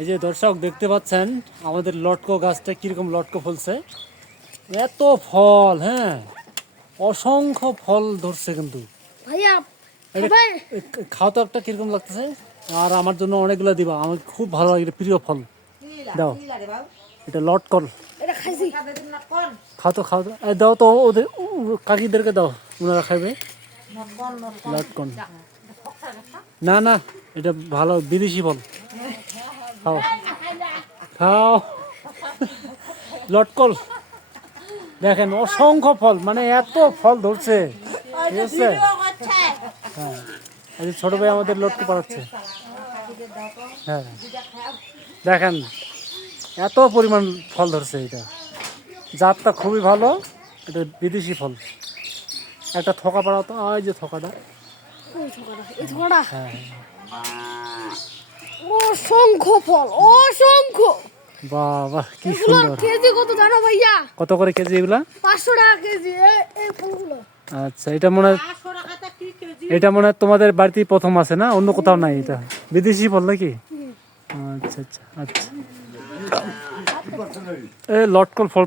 এই যে দর্শক দেখতে পাচ্ছেন আমাদের লটকো গাছটা কিরকম লটকো ফলছে, এত ফল, হ্যাঁ অসংখ্য ফল ধরছে কিন্তু। ভাইয়া এটা খাও তো একটা কিরকম লাগতেছে, আর আমার জন্য অনেকগুলো দিবা, আমার খুব ভালো লাগে, এটা প্রিয় ফল। দাও, এটা লটকল, এটা খাইছি। খাও তো খাও তো, এই দাও তো ওদের কাকিদেরকে দাও, ওনারা খাইবে। লটকন না না, এটা ভালো বিদেশি ফল, খাও খাও। লটকল দেখেন অসংখ্য ফল, মানে এত ফল ধরছে, ঠিক আছে। হ্যাঁ, এই যে ছোট ভাই আমাদের লটকো পাড়াচ্ছে। হ্যাঁ দেখেন এত পরিমাণ ফল ধরছে, এটা জাতটা খুবই ভালো, এটা বিদেশি ফল। একটা থোকা পাড়া তো, ওই যে থোকাটা, হ্যাঁ অসংখ্য ফল, অসংখ্য। বাহ বাহ কি সুন্দর। কেজি কত জানো ভাইয়া? কত করে কেজি এগুলা? 500 টাকা কেজি এই ফলগুলো। আচ্ছা, এটা মনে হয়, এটা মনে হয় তোমাদের বাড়িতেই প্রথম আছে না, অন্য কোথাও নাই, এটা বিদেশি ফল নাকি? আচ্ছা আচ্ছা আচ্ছা, এ লটকল ফল